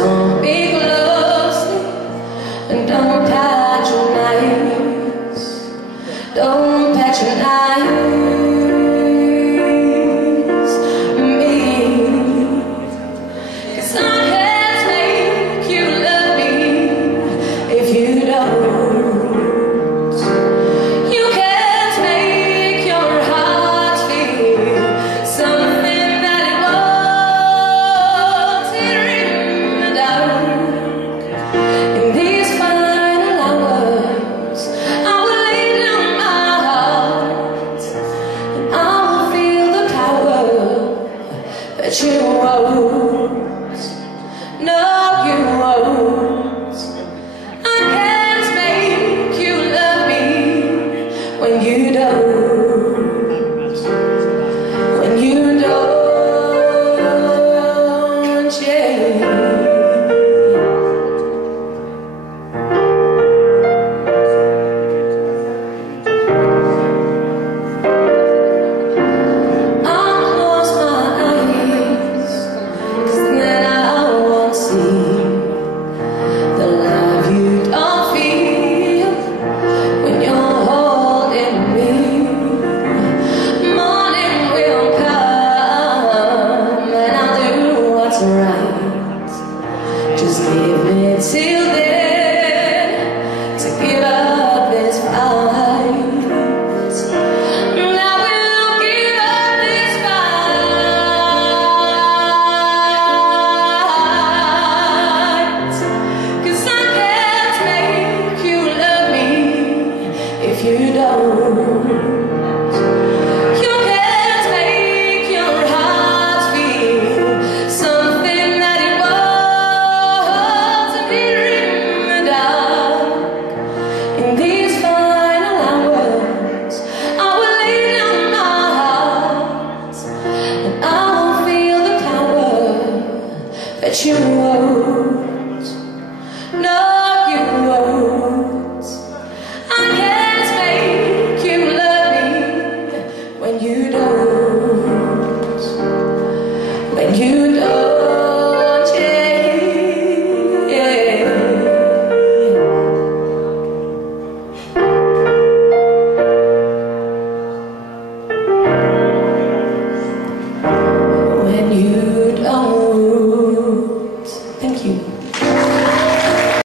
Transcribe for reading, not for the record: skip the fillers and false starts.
hold me closely and don't patronize. Don't patronize me, 'cause I can't make you love me if you don't. You can't make your heart feel something that it wants here in the dark. In these final hours, I will lay down my heart, and I will feel the power that you won't. No, you won't. I can't make you love me when you don't. When you don't, yeah. Just give me till then to give up this fight. I will give up this fight, 'cause I can't make you love me if you don't. You can't make your heart feel something that it was here in the dark. In these final hours, I will lay down my heart, and I will feel the power that you won't. No.